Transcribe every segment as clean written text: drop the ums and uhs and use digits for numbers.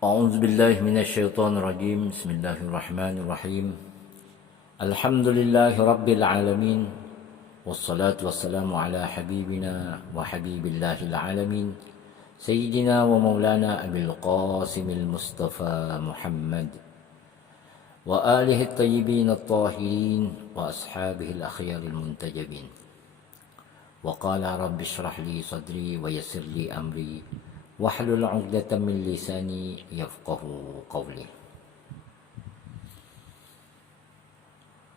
أعوذ بالله من الشيطان الرجيم. بسم الله الرحمن الرحيم. الحمد لله رب العالمين، والصلاة والسلام على حبيبنا وحبيب الله العالمين سيدنا ومولانا أبي القاسم المصطفى محمد وآله الطيبين الطاهرين وأصحابه الأخيار المنتجبين. وقال رب اشرح لي صدري ويسر لي أمري واحلل عقدة من لساني يفقه قولي.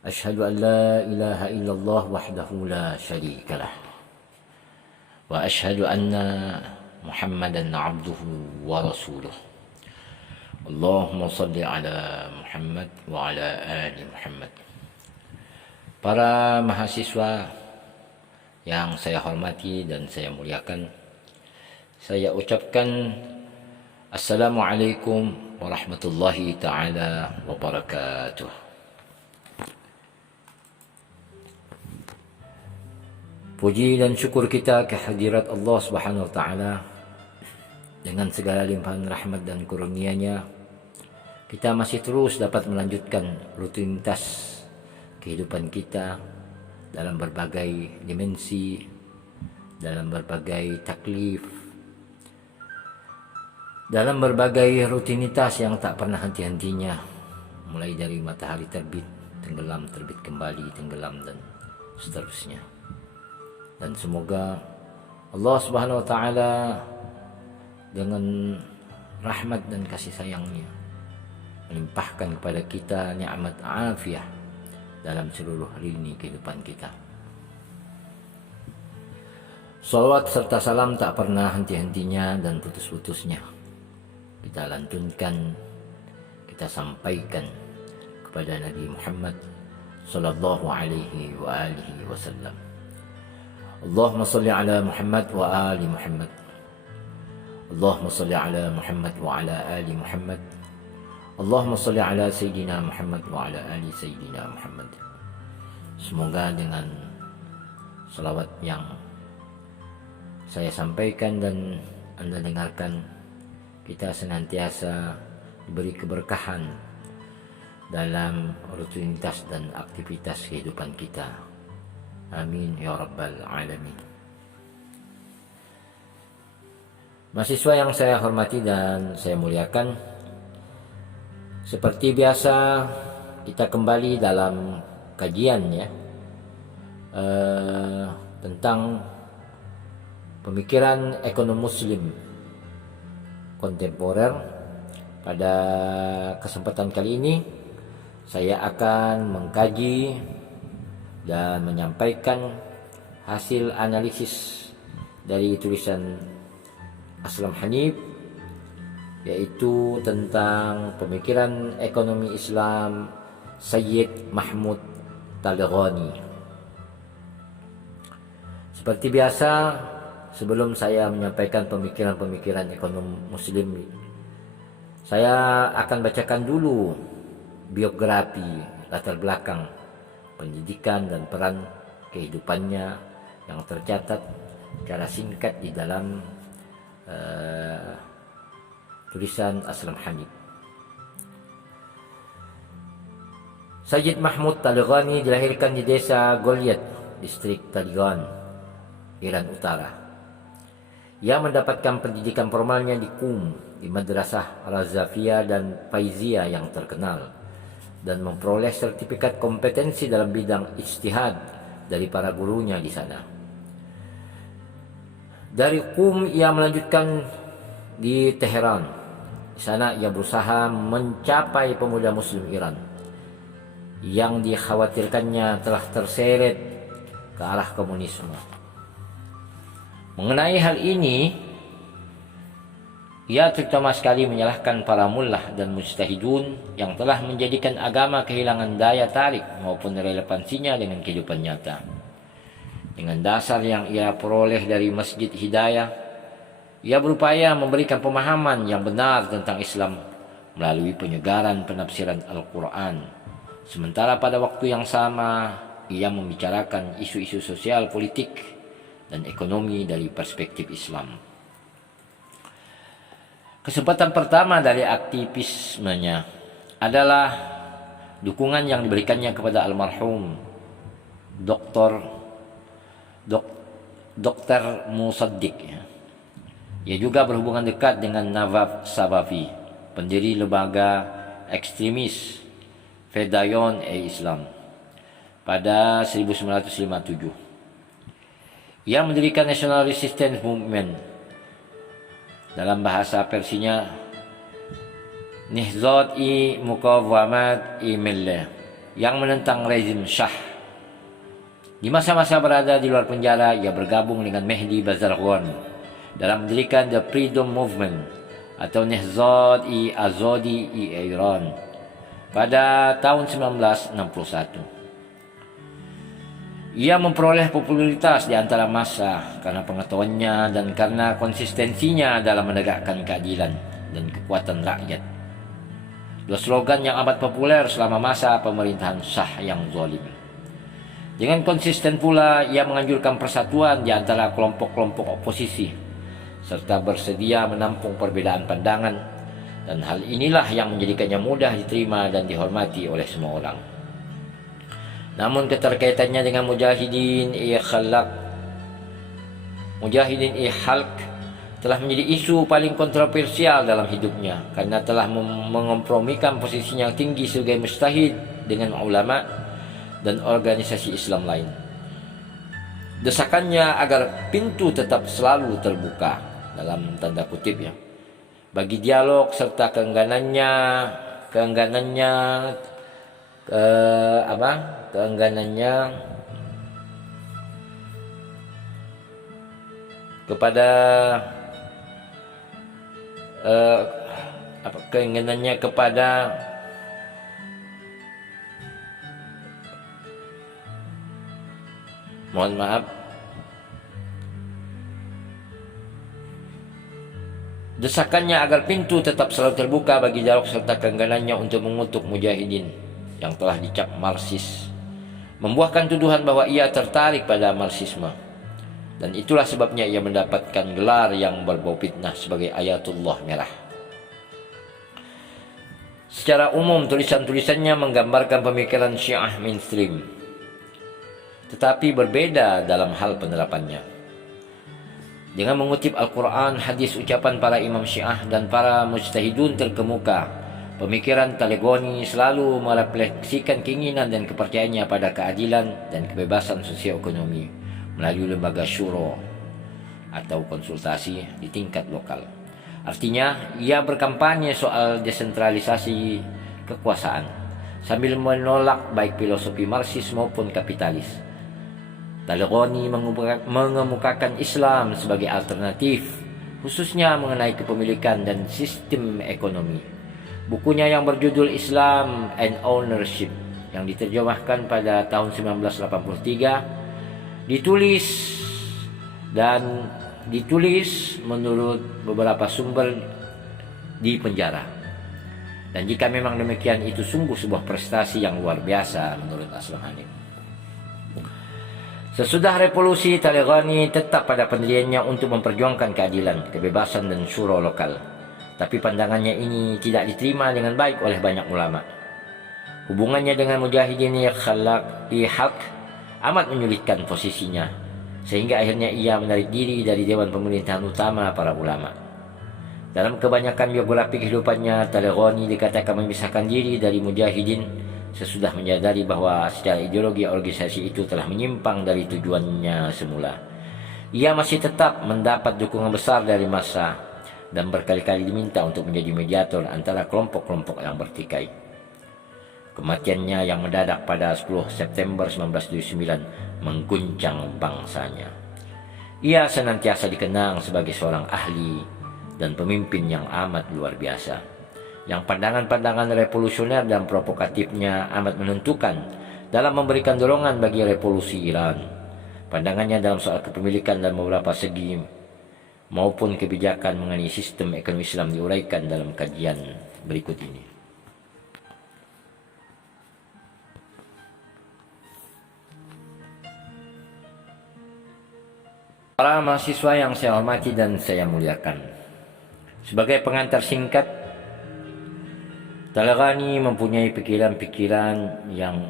أشهد أن لا إله إلا الله وحده لا شريك له، وأشهد أن محمدا عبده ورسوله. اللهم صل على Muhammad wa ala ali Muhammad. Para mahasiswa yang saya hormati dan saya muliakan, saya ucapkan Assalamualaikum warahmatullahi ta'ala wabarakatuh. Puji dan syukur kita kehadirat Allah Subhanahu wa ta'ala. Dengan segala limpahan rahmat dan kurnia-Nya, kita masih terus dapat melanjutkan rutinitas kehidupan kita dalam berbagai dimensi, dalam berbagai taklif, dalam berbagai rutinitas yang tak pernah henti-hentinya, mulai dari matahari terbit, tenggelam, terbit kembali, tenggelam, dan seterusnya. Dan semoga Allah Subhanahu wa ta'ala dengan rahmat dan kasih sayangnya melimpahkan kepada kita nikmat afiah dalam seluruh lini kehidupan kita. Salawat serta salam tak pernah henti-hentinya dan putus-putusnya kita lantunkan, kita sampaikan kepada Nabi Muhammad sallallahu alaihi wa alihi wasallam. Allahumma salli ala Muhammad wa ali Muhammad. Allahumma salli ala Muhammad wa ala ali Muhammad. Allahumma salli ala Sayyidina Muhammad wa ala ali Sayyidina Muhammad. Semoga dengan salawat yang saya sampaikan dan Anda dengarkan, kita senantiasa diberi keberkahan dalam rutinitas dan aktivitas kehidupan kita. Amin ya rabbal alamin. Mahasiswa yang saya hormati dan saya muliakan, seperti biasa kita kembali dalam kajian tentang pemikiran ekonomi muslim kontemporer. Pada kesempatan kali ini saya akan mengkaji dan menyampaikan hasil analisis dari tulisan Aslam Hanif, yaitu tentang pemikiran ekonomi Islam Sayyid Mahmud Talghani. Seperti biasa, sebelum saya menyampaikan pemikiran-pemikiran ekonomi muslim, saya akan bacakan dulu biografi, latar belakang pendidikan dan peran kehidupannya yang tercatat secara singkat di dalam tulisan Aslam Hanif. Sayyid Mahmud Talghani dilahirkan di desa Golyat, distrik Talgan, Iran Utara. Ia mendapatkan pendidikan formalnya di Qum, di Madrasah Razafiyah dan Faiziyah yang terkenal, dan memperoleh sertifikat kompetensi dalam bidang ijtihad dari para gurunya di sana. Dari Qum ia melanjutkan di Teheran. Di sana ia berusaha mencapai pemuda muslim Iran yang dikhawatirkannya telah terseret ke arah komunisme. Mengenai hal ini, ia terutama sekali menyalahkan para mullah dan mujtahidun yang telah menjadikan agama kehilangan daya tarik maupun relevansinya dengan kehidupan nyata. Dengan dasar yang ia peroleh dari Masjid Hidayah, ia berupaya memberikan pemahaman yang benar tentang Islam melalui penyegaran penafsiran Al-Quran. Sementara pada waktu yang sama, ia membicarakan isu-isu sosial, politik, dan ekonomi dari perspektif Islam. Kesempatan pertama dari aktivismenya adalah dukungan yang diberikannya kepada almarhum Dr. Dr. Musaddiq. Ia juga berhubungan dekat dengan Nawaf Sabafi, pendiri lembaga ekstremis Fedayon Islam pada 1957. Ia mendirikan National Resistance Movement, dalam bahasa Persinya Nihzat-i Muqawamat-i Millah, yang menentang rezim Shah. Di masa-masa berada di luar penjara, ia bergabung dengan Mehdi Bazargan dalam mendirikan The Freedom Movement atau Nihzat-i Azadi-i Iran pada tahun 1961. Ia memperoleh popularitas di antara massa karena pengetahuannya dan karena konsistensinya dalam menegakkan keadilan dan kekuatan rakyat. Dua slogan yang amat populer selama masa pemerintahan Shah yang zalim. Dengan konsisten pula ia menganjurkan persatuan di antara kelompok-kelompok oposisi serta bersedia menampung perbedaan pandangan, dan hal inilah yang menjadikannya mudah diterima dan dihormati oleh semua orang. Namun keterkaitannya dengan Mujahidin Khalq telah menjadi isu paling kontroversial dalam hidupnya karena telah mengompromikan posisinya yang tinggi sebagai mujtahid dengan ulama dan organisasi Islam lain. Desakannya agar pintu tetap selalu terbuka, dalam tanda kutip ya, bagi dialog serta keengganannya kepada mohon maaf, desakannya agar pintu tetap selalu terbuka bagi dialog serta keengganannya untuk mengutuk mujahidin yang telah dicap Marxis, membuahkan tuduhan bahwa ia tertarik pada Marxisme, dan itulah sebabnya ia mendapatkan gelar yang berbau fitnah sebagai Ayatullah Merah. Secara umum tulisan-tulisannya menggambarkan pemikiran Syiah mainstream, tetapi berbeda dalam hal penerapannya. Dengan mengutip Al-Quran, hadis, ucapan para imam Syiah dan para mujtahidun terkemuka, pemikiran Talegoni selalu merefleksikan keinginan dan kepercayaannya pada keadilan dan kebebasan sosioekonomi melalui lembaga syuro atau konsultasi di tingkat lokal. Artinya, ia berkampanye soal desentralisasi kekuasaan sambil menolak baik filosofi Marxis maupun kapitalis. Talegoni mengemukakan Islam sebagai alternatif, khususnya mengenai kepemilikan dan sistem ekonomi. Bukunya yang berjudul Islam and Ownership, yang diterjemahkan pada tahun 1983, ditulis menurut beberapa sumber di penjara. Dan jika memang demikian, itu sungguh sebuah prestasi yang luar biasa menurut Aslam Hanif. Sesudah revolusi, Talegoni tetap pada pendiriannya untuk memperjuangkan keadilan, kebebasan dan syuro lokal. Tapi pandangannya ini tidak diterima dengan baik oleh banyak ulama. Hubungannya dengan Mujahidin Khalq amat menyulitkan posisinya, sehingga akhirnya ia menarik diri dari Dewan Pemerintahan Utama para ulama. Dalam kebanyakan biografi kehidupannya, Talegoni dikatakan memisahkan diri dari Mujahidin sesudah menyadari bahwa secara ideologi organisasi itu telah menyimpang dari tujuannya semula. Ia masih tetap mendapat dukungan besar dari massa dan berkali-kali diminta untuk menjadi mediator antara kelompok-kelompok yang bertikai. Kematiannya yang mendadak pada 10 September 1979 mengguncang bangsanya. Ia senantiasa dikenang sebagai seorang ahli dan pemimpin yang amat luar biasa, yang pandangan-pandangan revolusioner dan provokatifnya amat menentukan dalam memberikan dorongan bagi revolusi Iran. Pandangannya dalam soal kepemilikan dan beberapa segi maupun kebijakan mengenai sistem ekonomi Islam diuraikan dalam kajian berikut ini. Para mahasiswa yang saya hormati dan saya muliakan, Sebagai pengantar singkat, Talagani mempunyai pikiran-pikiran yang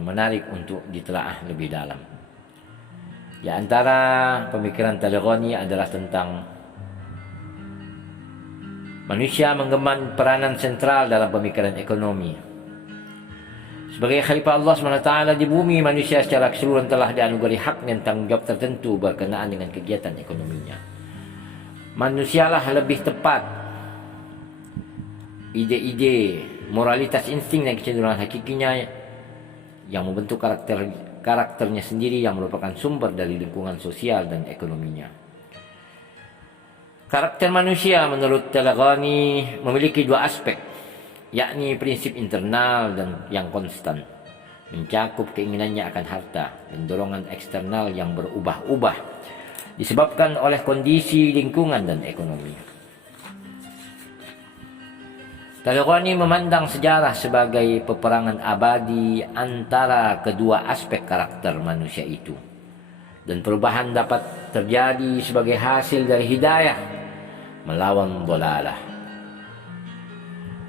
menarik untuk ditelaah lebih dalam. Di antara pemikiran Talagani adalah tentang manusia menggemban peranan sentral dalam pemikiran ekonomi. Sebagai khalifah Allah SWT di bumi, manusia secara keseluruhan telah dianugerahi hak dan tanggung jawab tertentu berkenaan dengan kegiatan ekonominya. Manusialah lebih tepat ide-ide, moralitas, insting dan kecenderungan hakikinya yang membentuk karakternya sendiri yang merupakan sumber dari lingkungan sosial dan ekonominya. Karakter manusia menurut Talagani memiliki dua aspek, yakni prinsip internal dan yang konstan, mencakup keinginannya akan harta dan dorongan eksternal yang berubah-ubah disebabkan oleh kondisi lingkungan dan ekonomi. Talagani memandang sejarah sebagai peperangan abadi antara kedua aspek karakter manusia itu, dan perubahan dapat terjadi sebagai hasil dari hidayah melawan dolalah.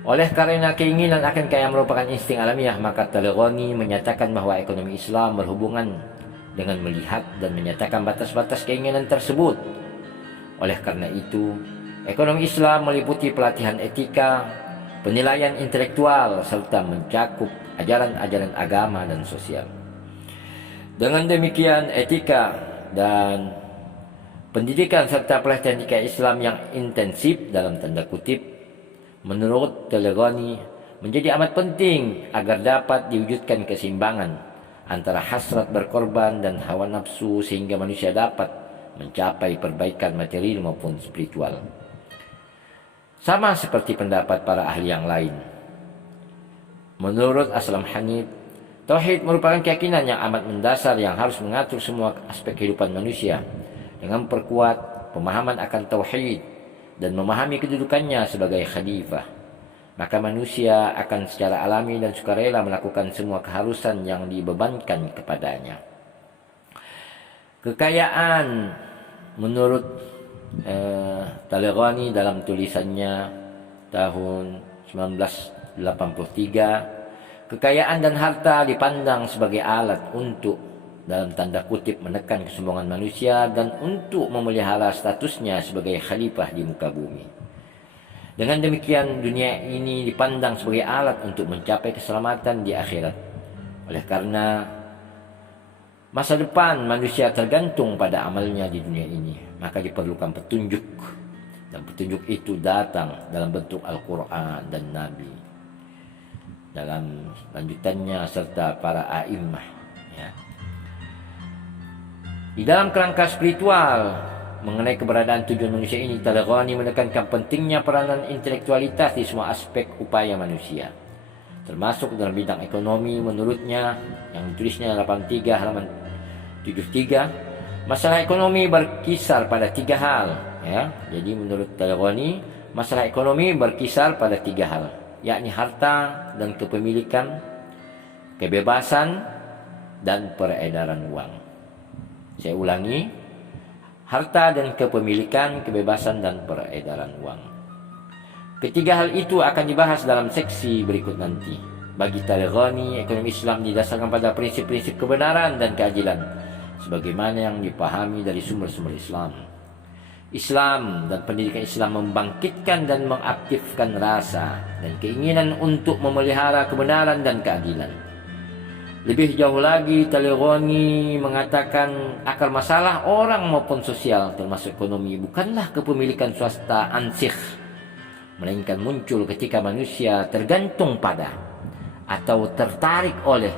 Oleh karena keinginan akan kaya merupakan insting alamiah, maka Talagani menyatakan bahwa ekonomi Islam berhubungan dengan melihat dan menyatakan batas-batas keinginan tersebut. Oleh karena itu, ekonomi Islam meliputi pelatihan etika, penilaian intelektual, serta mencakup ajaran-ajaran agama dan sosial. Dengan demikian, etika dan pendidikan serta pelatihan etika Islam yang intensif dalam tanda kutip, menurut Talagani menjadi amat penting agar dapat diwujudkan keseimbangan antara hasrat berkorban dan hawa nafsu sehingga manusia dapat mencapai perbaikan material maupun spiritual. Sama seperti pendapat para ahli yang lain. Menurut Aslam Hanif, tauhid merupakan keyakinan yang amat mendasar yang harus mengatur semua aspek kehidupan manusia. Dengan perkuat pemahaman akan tauhid dan memahami kedudukannya sebagai khalifah, maka manusia akan secara alami dan sukarela melakukan semua keharusan yang dibebankan kepadanya. Kekayaan menurut Talagani dalam tulisannya tahun 1983, kekayaan dan harta dipandang sebagai alat untuk, dalam tanda kutip, menekan kesombongan manusia dan untuk memelihara statusnya sebagai khalifah di muka bumi. Dengan demikian, dunia ini dipandang sebagai alat untuk mencapai keselamatan di akhirat. Oleh karena masa depan manusia tergantung pada amalnya di dunia ini, maka diperlukan petunjuk, dan petunjuk itu datang dalam bentuk Al-Quran dan Nabi dalam lanjutannya serta para a'immah, ya. Di dalam kerangka spiritual mengenai keberadaan tujuan manusia ini, Talagani menekankan pentingnya peranan intelektualitas di semua aspek upaya manusia, termasuk dalam bidang ekonomi. Menurutnya, yang ditulisnya 83 halaman 73, masalah ekonomi berkisar pada tiga hal, ya. Jadi menurut Talagani, masalah ekonomi berkisar pada tiga hal, yakni harta dan kepemilikan, kebebasan dan peredaran uang. Saya ulangi, harta dan kepemilikan, kebebasan dan peredaran uang. Ketiga hal itu akan dibahas dalam seksi berikut nanti. Bagi Talagani, ekonomi Islam didasarkan pada prinsip-prinsip kebenaran dan keadilan, sebagaimana yang dipahami dari sumber-sumber Islam. Islam dan pendidikan Islam membangkitkan dan mengaktifkan rasa dan keinginan untuk memelihara kebenaran dan keadilan. Lebih jauh lagi, Talagani mengatakan akar masalah orang maupun sosial termasuk ekonomi bukanlah kepemilikan swasta ansih, melainkan muncul ketika manusia tergantung pada atau tertarik oleh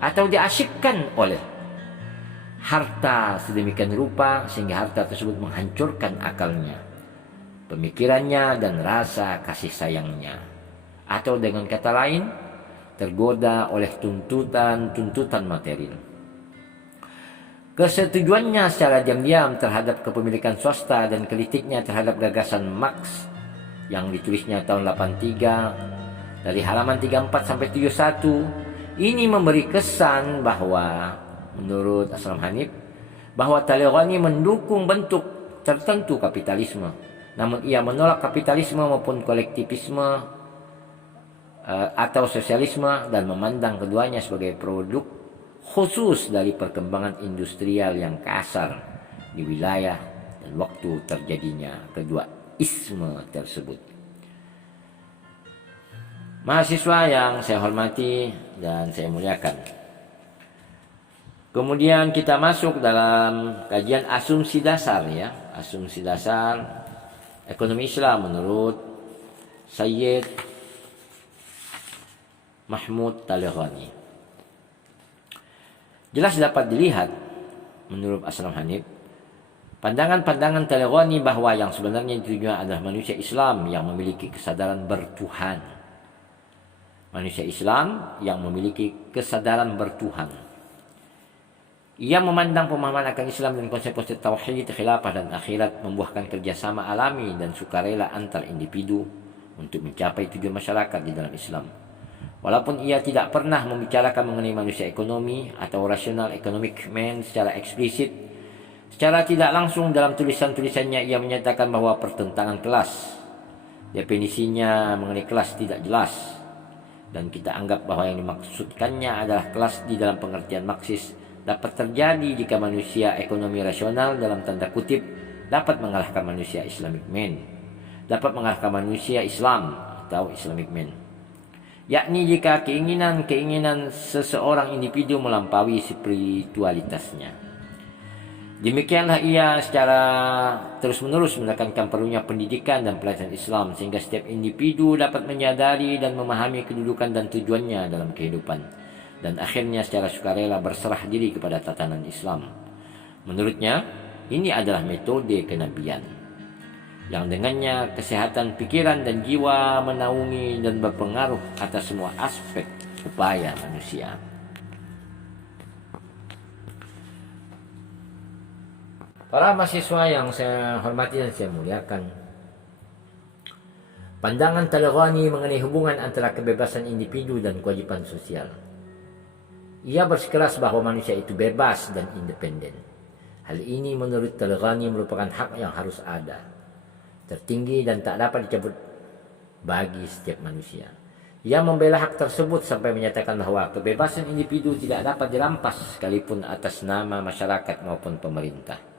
atau diasyikkan oleh harta sedemikian rupa sehingga harta tersebut menghancurkan akalnya, pemikirannya dan rasa kasih sayangnya, atau dengan kata lain tergoda oleh tuntutan material. Kesetujuannya secara diam-diam terhadap kepemilikan swasta dan kritiknya terhadap gagasan Marx yang ditulisnya tahun 83 dari halaman 34 sampai 71 ini memberi kesan bahwa menurut Aslam Hanif bahwa Talagani mendukung bentuk tertentu kapitalisme namun ia menolak kapitalisme maupun kolektivisme atau sosialisme dan memandang keduanya sebagai produk khusus dari perkembangan industrial yang kasar di wilayah dan waktu terjadinya kedua isme tersebut. Mahasiswa yang saya hormati dan saya muliakan, kemudian kita masuk dalam kajian asumsi dasar ya, asumsi dasar ekonomi Islam menurut Sayyid Mahmud Taleghani. Jelas dapat dilihat menurut Aslam Hanif, pandangan-pandangan Taleghani bahwa yang sebenarnya ditujukan adalah manusia Islam yang memiliki kesadaran bertuhan. Manusia Islam yang memiliki kesadaran bertuhan. Ia memandang pemahaman akan Islam dan konsep-konsep tauhid, khilafah dan akhirat membuahkan kerjasama alami dan sukarela antar individu untuk mencapai tujuan masyarakat di dalam Islam. Walaupun ia tidak pernah membicarakan mengenai manusia ekonomi atau rasional economic man secara eksplisit, secara tidak langsung dalam tulisan-tulisannya ia menyatakan bahwa pertentangan kelas, definisinya mengenai kelas tidak jelas, dan kita anggap bahwa yang dimaksudkannya adalah kelas di dalam pengertian Marxis dapat terjadi jika manusia ekonomi rasional dalam tanda kutip dapat mengalahkan manusia Islamic man, dapat mengalahkan manusia Islam atau Islamic man, yakni jika keinginan-keinginan seseorang individu melampaui spiritualitasnya. Demikianlah ia secara terus-menerus menekankan perlunya pendidikan dan pelajaran Islam sehingga setiap individu dapat menyadari dan memahami kedudukan dan tujuannya dalam kehidupan, dan akhirnya secara sukarela berserah diri kepada tatanan Islam. Menurutnya, ini adalah metode kenabian yang dengannya kesehatan pikiran dan jiwa menaungi dan berpengaruh atas semua aspek upaya manusia. Para mahasiswa yang saya hormati dan saya muliakan, pandangan Taleghani mengenai hubungan antara kebebasan individu dan kewajiban sosial. Ia bersikeras bahwa manusia itu bebas dan independen. Hal ini menurut Taleghani merupakan hak yang harus ada, tertinggi dan tak dapat dicabut bagi setiap manusia. Ia membela hak tersebut sampai menyatakan bahwa kebebasan individu tidak dapat dirampas sekalipun atas nama masyarakat maupun pemerintah.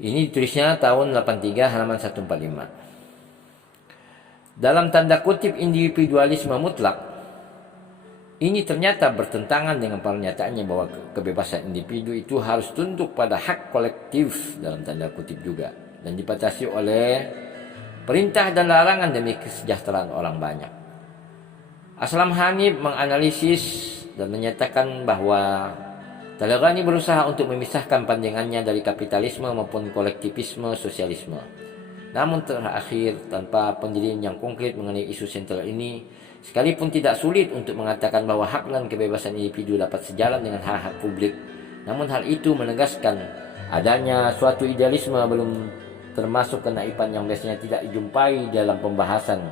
Ini ditulisnya tahun 83 halaman 145. Dalam tanda kutip individualisme mutlak, ini ternyata bertentangan dengan pernyataannya bahwa kebebasan individu itu harus tunduk pada hak kolektif dalam tanda kutip juga, dan dibatasi oleh perintah dan larangan demi kesejahteraan orang banyak. Aslam Hanif menganalisis dan menyatakan bahwa Taleghani berusaha untuk memisahkan pandangannya dari kapitalisme maupun kolektivisme sosialisme. Namun terakhir, tanpa pendirian yang konkret mengenai isu sentral ini, sekalipun tidak sulit untuk mengatakan bahwa hak dan kebebasan individu dapat sejalan dengan hak-hak publik, namun hal itu menegaskan adanya suatu idealisme belum termasuk kenaifan yang biasanya tidak dijumpai dalam pembahasan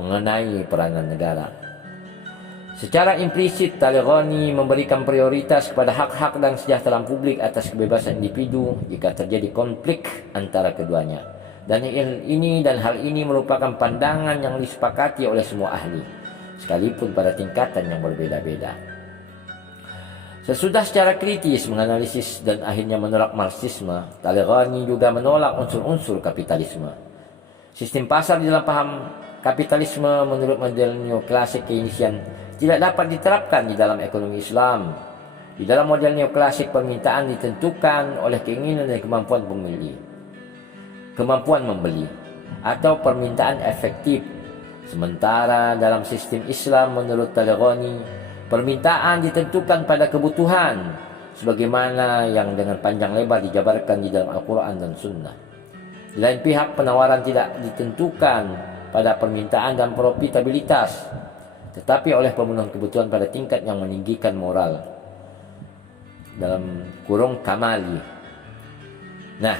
mengenai peranan negara. Secara implisit, Taleghani memberikan prioritas kepada hak-hak dan kesejahteraan publik atas kebebasan individu jika terjadi konflik antara keduanya. Dan hal ini merupakan pandangan yang disepakati oleh semua ahli, sekalipun pada tingkatan yang berbeda-beda. Sesudah secara kritis menganalisis dan akhirnya menolak Marxisme, Taleghani juga menolak unsur-unsur kapitalisme. Sistem pasar di dalam paham kapitalisme menurut model neoklasik Keynesian tidak dapat diterapkan di dalam ekonomi Islam. Di dalam model neoklasik, permintaan ditentukan oleh keinginan dan kemampuan membeli atau permintaan efektif. Sementara dalam sistem Islam menurut Taleghani, permintaan ditentukan pada kebutuhan sebagaimana yang dengan panjang lebar dijabarkan di dalam Al-Quran dan Sunnah. Di lain pihak, penawaran tidak ditentukan pada permintaan dan profitabilitas, tetapi oleh pemenuhan kebutuhan pada tingkat yang meninggikan moral, dalam kurung kamali. Nah,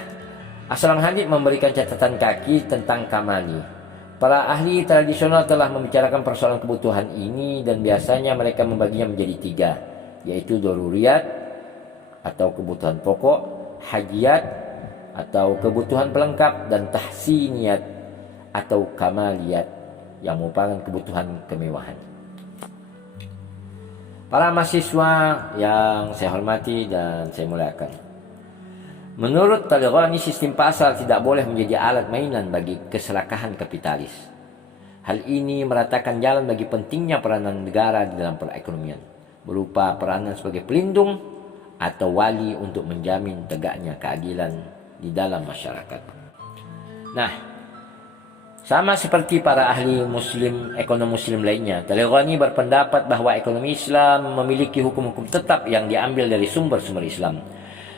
Aslam Hanif memberikan catatan kaki tentang kamali. Para ahli tradisional telah membicarakan persoalan kebutuhan ini dan biasanya mereka membaginya menjadi 3, yaitu daruriyat atau kebutuhan pokok, hajiyat atau kebutuhan pelengkap, dan tahsiniyat atau kamaliyat yang merupakan kebutuhan kemewahan. Para mahasiswa yang saya hormati dan saya muliakan, menurut Talibani, sistem pasar tidak boleh menjadi alat mainan bagi keserakahan kapitalis. Hal ini meratakan jalan bagi pentingnya peranan negara di dalam perekonomian, berupa peranan sebagai pelindung atau wali untuk menjamin tegaknya keadilan di dalam masyarakat. Nah, sama seperti para ahli ekonomi muslim lainnya, Talibani berpendapat bahwa ekonomi Islam memiliki hukum-hukum tetap yang diambil dari sumber-sumber Islam.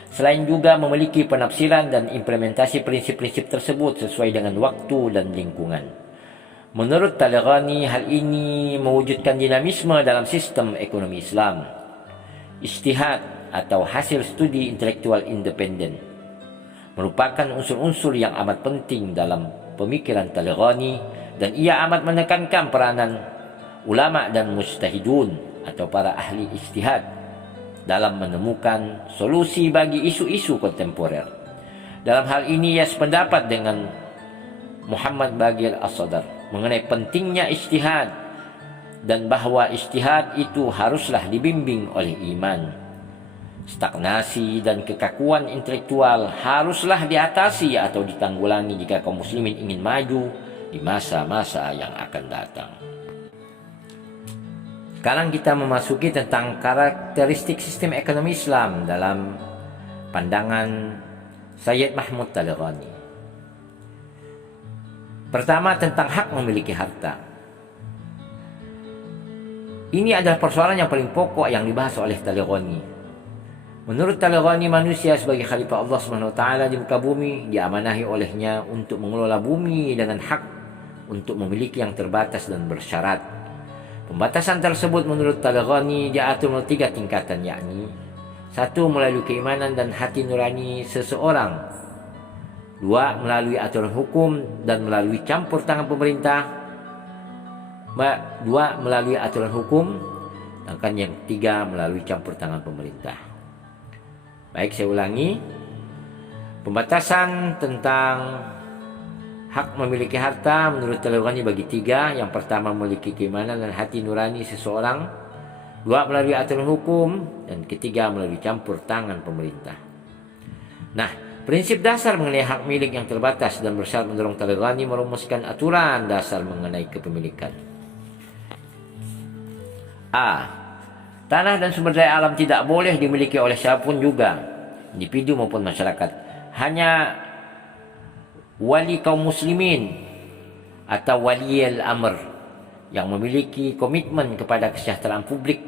Selain juga memiliki penafsiran dan implementasi prinsip-prinsip tersebut sesuai dengan waktu dan lingkungan. Menurut Talibani, hal ini mewujudkan dinamisme dalam sistem ekonomi Islam. Ijtihad atau hasil studi intelektual independen merupakan unsur-unsur yang amat penting dalam pemikiran Talibani, dan ia amat menekankan peranan ulama dan mujtahidun atau para ahli ijtihad dalam menemukan solusi bagi isu-isu kontemporer. Dalam hal ini ia sependapat dengan Muhammad Baqir As-Sadr mengenai pentingnya ijtihad dan bahwa ijtihad itu haruslah dibimbing oleh iman. Stagnasi dan kekakuan intelektual haruslah diatasi atau ditanggulangi jika kaum muslimin ingin maju di masa-masa yang akan datang. Sekarang kita memasuki tentang karakteristik sistem ekonomi Islam dalam pandangan Sayyid Mahmud Talibani. Pertama, tentang hak memiliki harta. Ini adalah persoalan yang paling pokok yang dibahas oleh Talibani. Menurut Talibani, manusia sebagai khalifah Allah SWT di muka bumi diamanahi olehnya untuk mengelola bumi dengan hak untuk memiliki yang terbatas dan bersyarat. Pembatasan tersebut menurut Talibani diatur melalui 3 tingkatan, yakni 1. Melalui keimanan dan hati nurani seseorang. 2. Melalui aturan hukum dan melalui campur tangan pemerintah. 2. Melalui aturan hukum. Sedangkan yang 3 melalui campur tangan pemerintah. Baik, saya ulangi. Pembatasan tentang hak memiliki harta menurut Talibani bagi 3. Yang pertama, memiliki keimanan dan hati nurani seseorang. 2. Melalui aturan hukum. Dan ketiga, melalui campur tangan pemerintah. Nah, prinsip dasar mengenai hak milik yang terbatas dan bersyarat mendorong Talibani merumuskan aturan dasar mengenai kepemilikan. A. Tanah dan sumber daya alam tidak boleh dimiliki oleh siapapun juga, individu maupun masyarakat. Hanya wali kaum muslimin atau wali al-amr yang memiliki komitmen kepada kesejahteraan publik,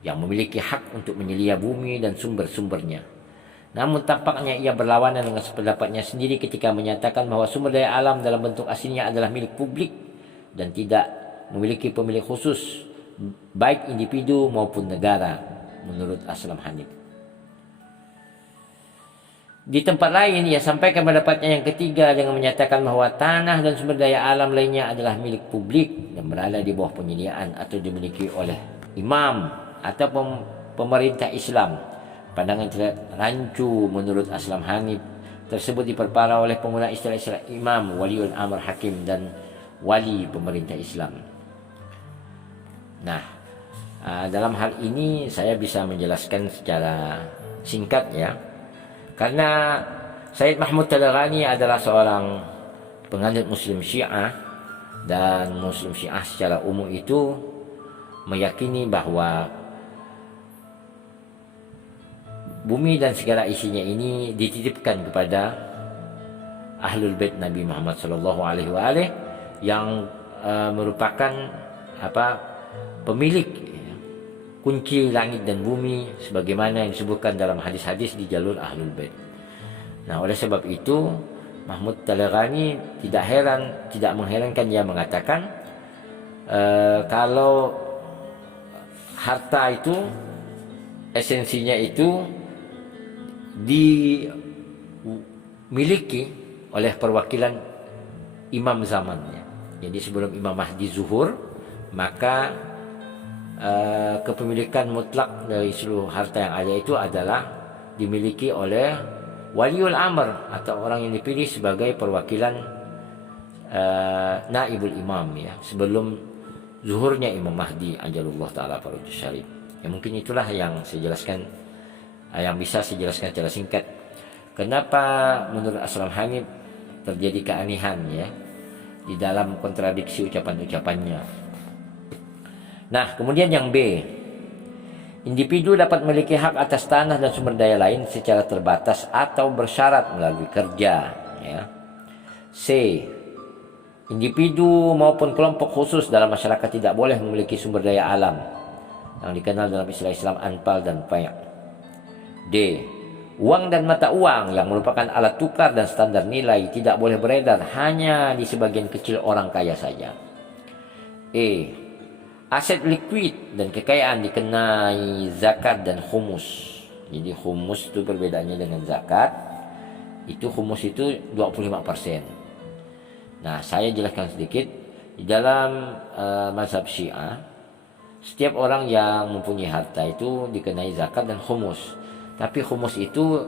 yang memiliki hak untuk menyelia bumi dan sumber-sumbernya. Namun tampaknya ia berlawanan dengan pendapatnya sendiri ketika menyatakan bahwa sumber daya alam dalam bentuk aslinya adalah milik publik dan tidak memiliki pemilik khusus, baik individu maupun negara, menurut Aslam Hanif. Di tempat lain ia sampaikan pendapatnya yang ketiga dengan menyatakan bahwa tanah dan sumber daya alam lainnya adalah milik publik dan berada di bawah penyediaan atau dimiliki oleh imam atau pemerintah Islam. Pandangan rancu menurut Aslam Hanif tersebut diperparah oleh penggunaan istilah-istilah imam, waliul amr, hakim, dan wali pemerintah Islam. Nah, dalam hal ini saya bisa menjelaskan secara singkat ya. Karena Sayyid Mahmud Talibani adalah seorang penganut Muslim Syiah, dan Muslim Syiah secara umum itu meyakini bahwa bumi dan segala isinya ini dititipkan kepada Ahlul Bait Nabi Muhammad SAW yang merupakan pemilik kunci langit dan bumi sebagaimana yang disebutkan dalam hadis-hadis di jalur Ahlul Bait. Nah, oleh sebab itu Mahmud Talibani tidak mengherankan dia mengatakan kalau harta itu esensinya itu dimiliki oleh perwakilan imam zamannya. Jadi sebelum Imam Mahdi zuhur, maka kepemilikan mutlak dari seluruh harta yang ada itu adalah dimiliki oleh waliul amr atau orang yang dipilih sebagai perwakilan naibul imam ya, sebelum zuhurnya Imam Mahdi ajalullah taala farajus syarif. Ya, mungkin itulah yang saya jelaskan, yang bisa saya jelaskan secara singkat. Kenapa menurut Aslam Hanif terjadi keanehan ya di dalam kontradiksi ucapan-ucapannya. Nah, kemudian yang B, individu dapat memiliki hak atas tanah dan sumber daya lain secara terbatas atau bersyarat melalui kerja ya. C, individu maupun kelompok khusus dalam masyarakat tidak boleh memiliki sumber daya alam yang dikenal dalam istilah Islam anfal dan fai'. D, uang dan mata uang yang merupakan alat tukar dan standar nilai tidak boleh beredar hanya di sebagian kecil orang kaya saja. E, aset likuid dan kekayaan dikenai zakat dan khumus. Jadi khumus itu perbedaannya dengan zakat. Itu khumus itu 25%. Nah, saya jelaskan sedikit. Di dalam mazhab Syiah, setiap orang yang mempunyai harta itu dikenai zakat dan khumus. Tapi khumus itu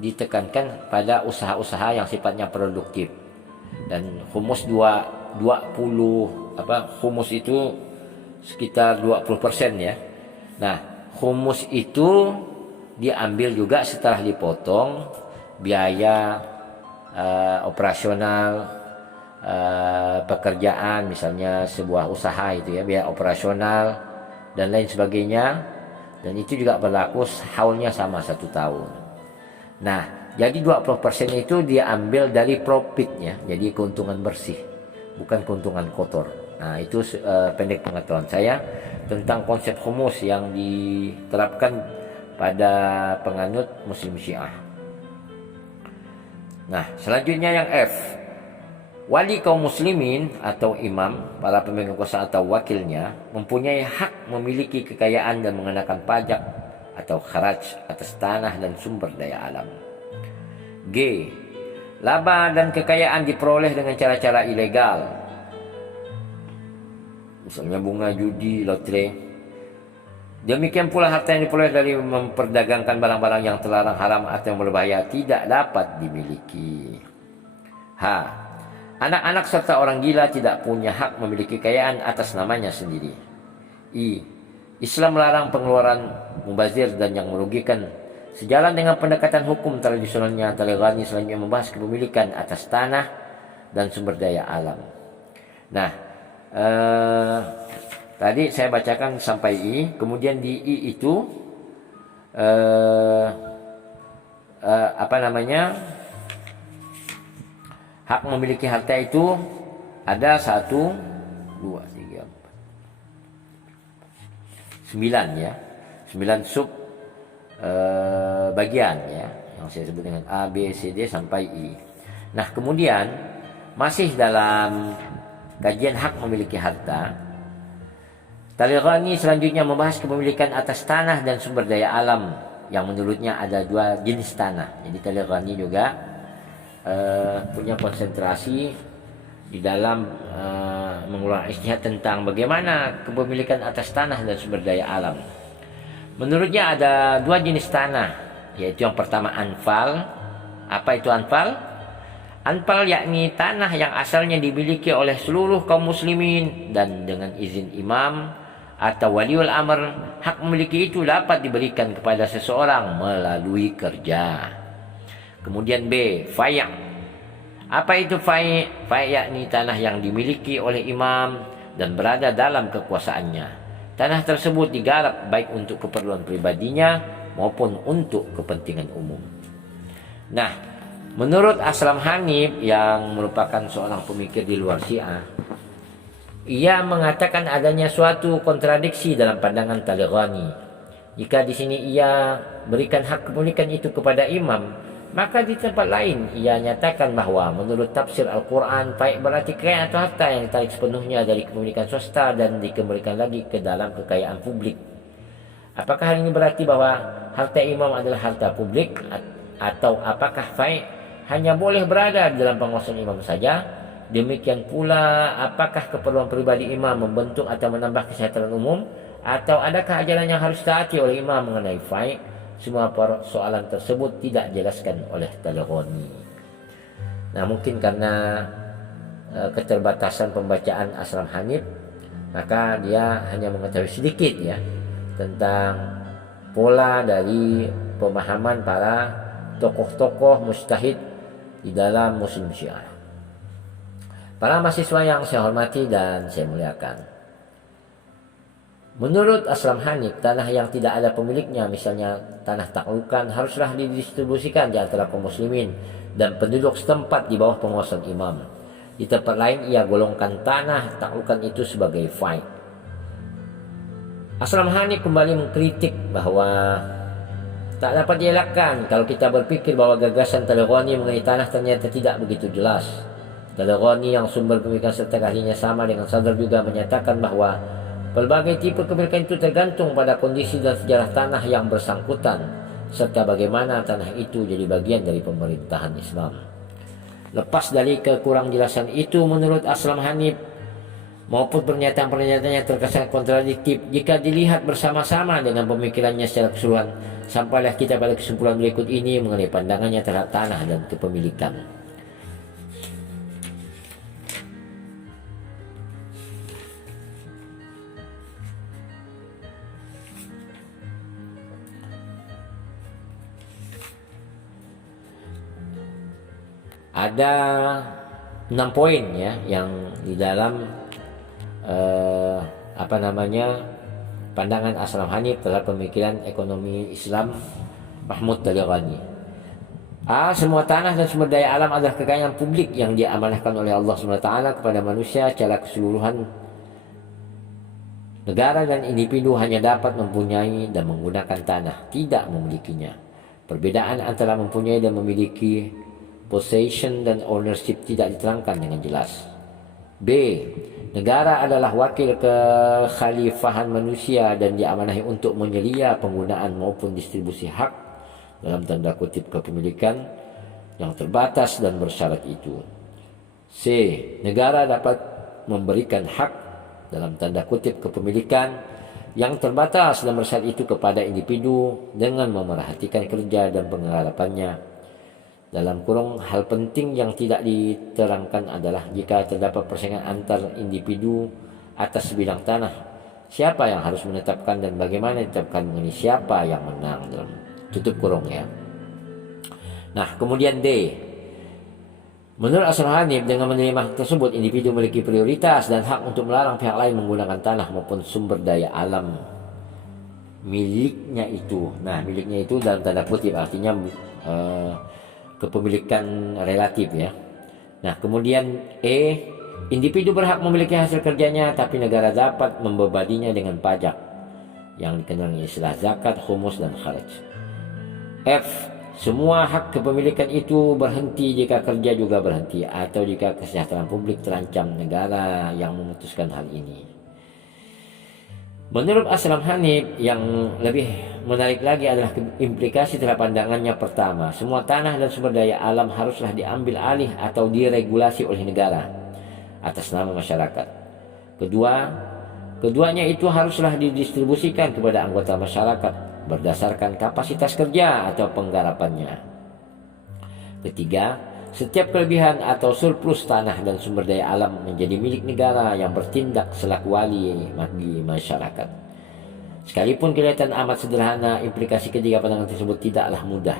ditekankan pada usaha-usaha yang sifatnya produktif. Dan khumus 20 khumus itu sekitar 20% ya. Nah, khumus itu diambil juga setelah dipotong biaya operasional pekerjaan, misalnya sebuah usaha itu ya, biaya operasional dan lain sebagainya, dan itu juga berlaku haulnya sama 1 tahun. Nah, jadi 20% itu diambil dari profitnya, jadi keuntungan bersih, bukan keuntungan kotor. Nah, itu pendek pengetahuan saya tentang konsep khumus yang diterapkan pada penganut Muslim Syiah. Nah, selanjutnya yang F, wali kaum muslimin atau imam, para pemegang kuasa atau wakilnya mempunyai hak memiliki kekayaan dan mengenakan pajak atau kharaj atas tanah dan sumber daya alam. G, laba dan kekayaan diperoleh dengan cara-cara ilegal, misalnya bunga, judi, lotre. Demikian pula harta yang diperoleh dari memperdagangkan barang-barang yang terlarang, haram atau yang berbahaya tidak dapat dimiliki. H, anak-anak serta orang gila tidak punya hak memiliki kekayaan atas namanya sendiri. I, Islam melarang pengeluaran mubazir dan yang merugikan. Sejalan dengan pendekatan hukum tradisionalnya, Talighani selanjutnya membahas kepemilikan atas tanah dan sumber daya alam. Nah, tadi saya bacakan sampai I, kemudian di I itu hak memiliki harta itu ada 1, 2, 3, 4, 9 ya, 9 sub bagian ya, yang saya sebut dengan A, B, C, D sampai I. Nah, kemudian masih dalam kajian hak memiliki harta, Talighani selanjutnya membahas kepemilikan atas tanah dan sumber daya alam yang menurutnya ada 2 jenis tanah. Jadi Talighani juga punya konsentrasi di dalam mengeluarkan ijtihad tentang bagaimana kepemilikan atas tanah dan sumber daya alam. Menurutnya ada 2 jenis tanah, yaitu yang pertama anfal. Apa itu anfal? Anfal yakni tanah yang asalnya dimiliki oleh seluruh kaum muslimin dan dengan izin imam atau waliul amr, hak memiliki itu dapat diberikan kepada seseorang melalui kerja. Kemudian B, fai'. Apa itu fai'? Fai' yakni tanah yang dimiliki oleh imam dan berada dalam kekuasaannya. Tanah tersebut digarap baik untuk keperluan pribadinya maupun untuk kepentingan umum. Nah, menurut Aslam Hanif yang merupakan seorang pemikir di luar Syiah, ia mengatakan adanya suatu kontradiksi dalam pandangan Talighani. Jika di sini ia berikan hak kepemilikan itu kepada imam, maka di tempat lain ia nyatakan bahwa menurut tafsir Al-Quran, fai' berarti kekayaan atau harta yang ditarik sepenuhnya dari kepemilikan swasta dan dikembalikan lagi ke dalam kekayaan publik. Apakah hal ini berarti bahwa harta imam adalah harta publik, atau apakah fai' hanya boleh berada di dalam penguasaan imam saja? Demikian pula, apakah keperluan pribadi imam membentuk atau menambah kesejahteraan umum, atau adakah ajaran yang harus ditaati oleh imam mengenai fai'? semua soalan tersebut tidak dijelaskan oleh Talagoni. Nah, mungkin karena keterbatasan pembacaan Aslam Hanif, maka dia hanya mengetahui sedikit ya tentang pola dari pemahaman para tokoh-tokoh mujtahid di dalam Muslim Syiah. Para mahasiswa yang saya hormati dan saya muliakan, menurut Aslam Hanif, tanah yang tidak ada pemiliknya, misalnya tanah taklukan, haruslah didistribusikan di antara kaum muslimin dan penduduk setempat di bawah penguasaan imam. Di tempat lain ia golongkan tanah taklukan itu sebagai fai. Aslam Hanif kembali mengkritik bahwa tak dapat dielakkan kalau kita berpikir bahwa gagasan Talagoni mengenai tanah ternyata tidak begitu jelas. Talagoni yang sumber pemilikan serta ahlinya sama dengan Sadr juga menyatakan bahwa berbagai tipe kepemilikan itu tergantung pada kondisi dan sejarah tanah yang bersangkutan, serta bagaimana tanah itu jadi bagian dari pemerintahan Islam. Lepas dari kekurang jelasan itu, menurut Aslam Hanif, maupun pernyataan-pernyataannya terkesan kontradiktif jika dilihat bersama-sama dengan pemikirannya secara keseluruhan, sampailah kita pada kesimpulan berikut ini mengenai pandangannya terhadap tanah dan kepemilikan. Ada 6 poin ya yang di dalam pandangan Aslam Hanif terhadap pemikiran ekonomi Islam Mahmud Talagoni. Semua tanah dan sumber daya alam adalah kekayaan publik yang diamanahkan oleh Allah SWT kepada manusia secara keseluruhan. Negara dan individu hanya dapat mempunyai dan menggunakan tanah, tidak memilikinya. Perbedaan antara mempunyai dan memiliki, possession dan ownership, tidak diterangkan dengan jelas. B. Negara adalah wakil kekhalifahan manusia dan diamanahi untuk menyelia penggunaan maupun distribusi hak dalam tanda kutip kepemilikan yang terbatas dan bersyarat itu. C. Negara dapat memberikan hak dalam tanda kutip kepemilikan yang terbatas dan bersyarat itu kepada individu dengan memerhatikan kerja dan pengharapannya. Dalam kurung, hal penting yang tidak diterangkan adalah jika terdapat persaingan antar individu atas sebidang tanah, siapa yang harus menetapkan dan bagaimana ditetapkan mengenai siapa yang menang, dalam tutup kurung ya. Nah, kemudian D. Menurut Aslam Hanif, dengan menerima hak tersebut, individu memiliki prioritas dan hak untuk melarang pihak lain menggunakan tanah maupun sumber daya alam miliknya itu. Nah, miliknya itu dalam tanda kutip artinya kepemilikan relatif ya. Nah, kemudian E. Individu berhak memiliki hasil kerjanya, tapi negara dapat membebaninya dengan pajak yang dikenal dengan istilah zakat, khumus, dan kharaj. F. Semua hak kepemilikan itu berhenti jika kerja juga berhenti atau jika kesejahteraan publik terancam, negara yang memutuskan hal ini. Menurut Aslam Hanif, yang lebih menarik lagi adalah implikasi terhadap pandangannya. Pertama, semua tanah dan sumber daya alam haruslah diambil alih atau diregulasi oleh negara atas nama masyarakat. Keduanya itu haruslah didistribusikan kepada anggota masyarakat berdasarkan kapasitas kerja atau penggarapannya. Ketiga, setiap kelebihan atau surplus tanah dan sumber daya alam menjadi milik negara yang bertindak selaku wali bagi masyarakat. Sekalipun kelihatan amat sederhana, implikasi ketiga pandangan tersebut tidaklah mudah.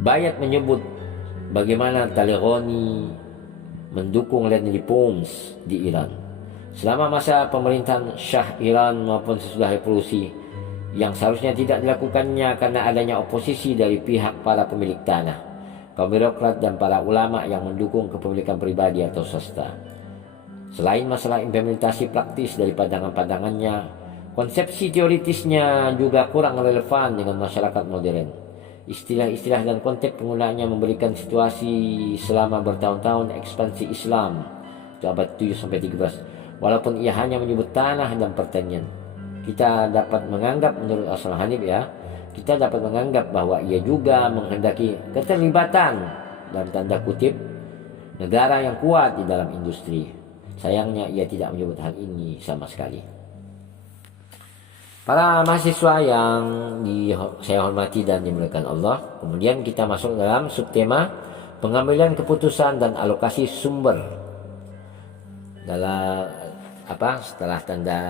Bayat menyebut bagaimana Talagoni mendukung Landry Poms di Iran selama masa pemerintahan Shah Iran maupun sesudah revolusi, yang seharusnya tidak dilakukannya karena adanya oposisi dari pihak para pemilik tanah, kaum birokrat, dan para ulama yang mendukung kepemilikan pribadi atau swasta. Selain masalah implementasi praktis dari pandangan-pandangannya, konsepsi teoritisnya juga kurang relevan dengan masyarakat modern. Istilah-istilah dan konteks penggunaannya memberikan situasi selama bertahun-tahun ekspansi Islam di abad 7-13, walaupun ia hanya menyebut tanah dan pertanian. Kita dapat menganggap, menurut Aslam Hanif ya, kita dapat menganggap bahwa ia juga menghendaki keterlibatan dalam tanda kutip negara yang kuat di dalam industri. Sayangnya ia tidak menyebut hal ini sama sekali. Para mahasiswa yang saya hormati dan dimuliakan Allah, kemudian kita masuk dalam subtema pengambilan keputusan dan alokasi sumber. Dalam setelah tanda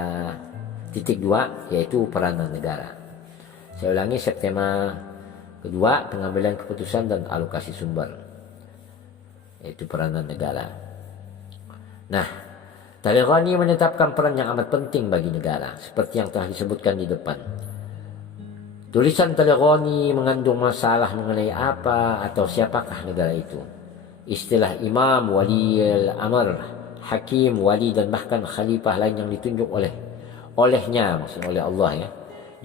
titik 2 yaitu peranan negara. Saya ulangi, subtema kedua pengambilan keputusan dan alokasi sumber yaitu peranan negara. Nah, Talighani menetapkan peran yang amat penting bagi negara, seperti yang telah disebutkan di depan. Tulisan Talighani mengandung masalah mengenai apa atau siapakah negara itu. Istilah imam, wali al-amr, hakim, wali dan bahkan khalifah lain yang ditunjuk olehnya, maksudnya oleh Allah ya,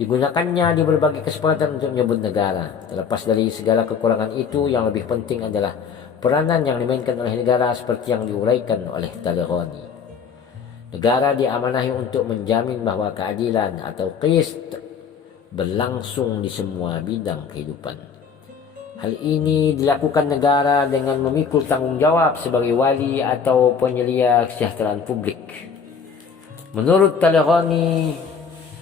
digunakannya di berbagai kesempatan untuk menyebut negara. Terlepas dari segala kekurangan itu, yang lebih penting adalah peranan yang dimainkan oleh negara seperti yang diuraikan oleh Talighani. Negara diamanahi untuk menjamin bahwa keadilan atau qist berlangsung di semua bidang kehidupan. Hal ini dilakukan negara dengan memikul tanggung jawab sebagai wali atau penyelia kesejahteraan publik. Menurut Talighani,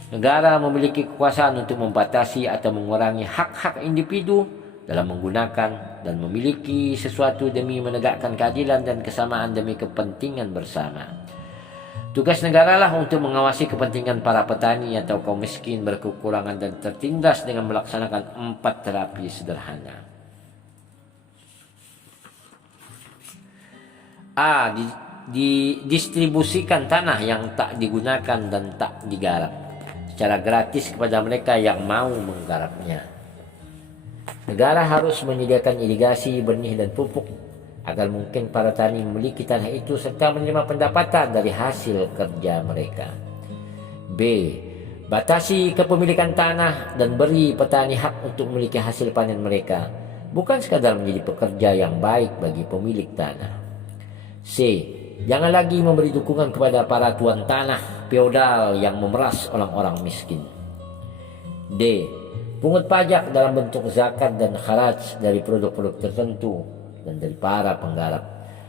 negara memiliki kekuasaan untuk membatasi atau mengurangi hak-hak individu dalam menggunakan dan memiliki sesuatu demi menegakkan keadilan dan kesamaan demi kepentingan bersama. Tugas negara lah untuk mengawasi kepentingan para petani atau kaum miskin berkekurangan dan tertindas dengan melaksanakan 4 terapi sederhana. A. Didistribusikan tanah yang tak digunakan dan tak digarap secara gratis kepada mereka yang mau menggarapnya. Negara harus menyediakan irigasi, benih dan pupuk agar mungkin para tani memiliki tanah itu serta menerima pendapatan dari hasil kerja mereka. B. Batasi kepemilikan tanah dan beri petani hak untuk memiliki hasil panen mereka, bukan sekadar menjadi pekerja yang baik bagi pemilik tanah. C. Jangan lagi memberi dukungan kepada para tuan tanah feodal yang memeras orang-orang miskin. D. Pungut pajak dalam bentuk zakat dan kharaj dari produk-produk tertentu dan dari para penggarap,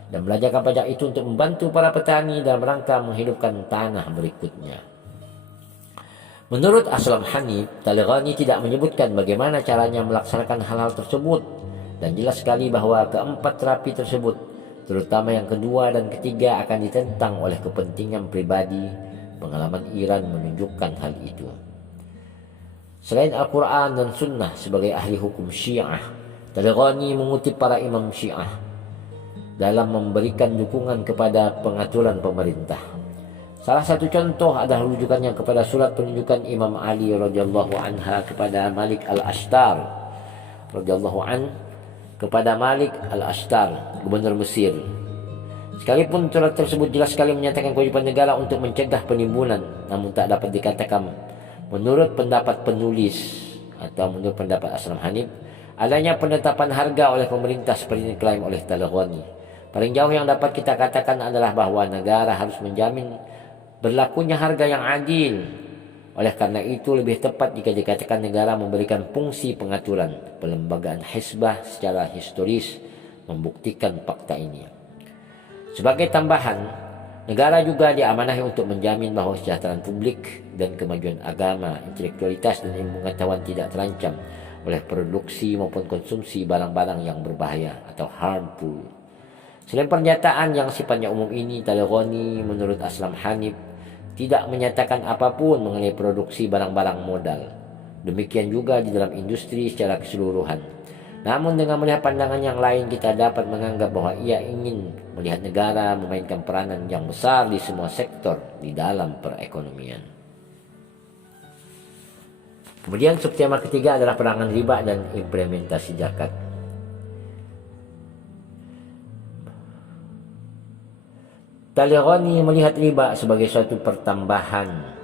dan belanjakan pajak itu untuk membantu para petani dalam rangka menghidupkan tanah berikutnya. Menurut Aslam Hanif, Talighani tidak menyebutkan bagaimana caranya melaksanakan hal-hal tersebut, dan jelas sekali bahwa keempat terapi tersebut, terutama yang kedua dan ketiga, akan ditentang oleh kepentingan pribadi. Pengalaman Iran menunjukkan hal itu. Selain Al-Quran dan Sunnah, sebagai ahli hukum Syiah, Talighani mengutip para imam Syiah dalam memberikan dukungan kepada pengaturan pemerintah. Salah satu contoh adalah rujukannya kepada surat penunjukan Imam Ali radhiyallahu anha kepada Malik al-Ashtar radhiyallahu an kepada Malik al-Ashtar, gubernur Mesir. Sekalipun surat tersebut jelas sekali menyatakan kewajiban negara untuk mencegah penimbunan, namun tak dapat dikatakan menurut pendapat penulis atau menurut pendapat Aslam Hanif adanya penetapan harga oleh pemerintah seperti diklaim oleh Talighani. Paling jauh yang dapat kita katakan adalah bahwa negara harus menjamin berlakunya harga yang adil. Oleh karena itu lebih tepat jika dikatakan negara memberikan fungsi pengaturan. Pelembagaan Hizbah secara historis membuktikan fakta ini. Sebagai tambahan, negara juga diamanahi untuk menjamin bahwa kesejahteraan publik dan kemajuan agama, intelektualitas dan ilmu pengetahuan tidak terancam oleh produksi maupun konsumsi barang-barang yang berbahaya atau harmful. Selain pernyataan yang sifatnya umum ini, Talighani menurut Aslam Hanif tidak menyatakan apapun mengenai produksi barang-barang modal. Demikian juga di dalam industri secara keseluruhan. Namun dengan melihat pandangan yang lain, kita dapat menganggap bahwa ia ingin melihat negara memainkan peranan yang besar di semua sektor di dalam perekonomian. Kemudian subtema ketiga adalah penanganan riba dan implementasi zakat. Talighani melihat riba sebagai suatu pertambahan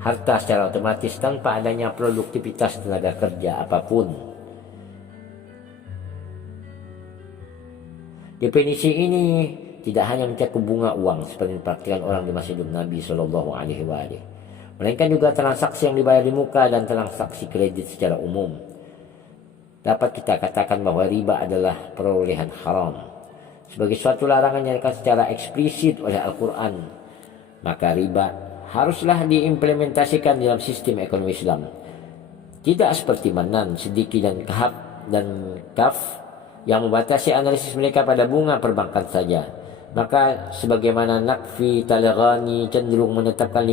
harta secara otomatis tanpa adanya produktivitas tenaga kerja apapun. Definisi ini tidak hanya mencakup bunga uang seperti dipraktikkan orang di masa hidup Nabi Shallallahu Alaihi Wasallam, melainkan juga transaksi yang dibayar di muka dan transaksi kredit secara umum. Dapat kita katakan bahwa riba adalah perolehan haram sebagai suatu larangan yang dinyatakan secara eksplisit oleh Al-Quran. Maka riba haruslah diimplementasikan dalam sistem ekonomi Islam. Tidak seperti Manan, Siddiqi dan Kaf yang membatasi analisis mereka pada bunga perbankan saja. Maka sebagaimana Naqfi, Talagani cenderung menetapkan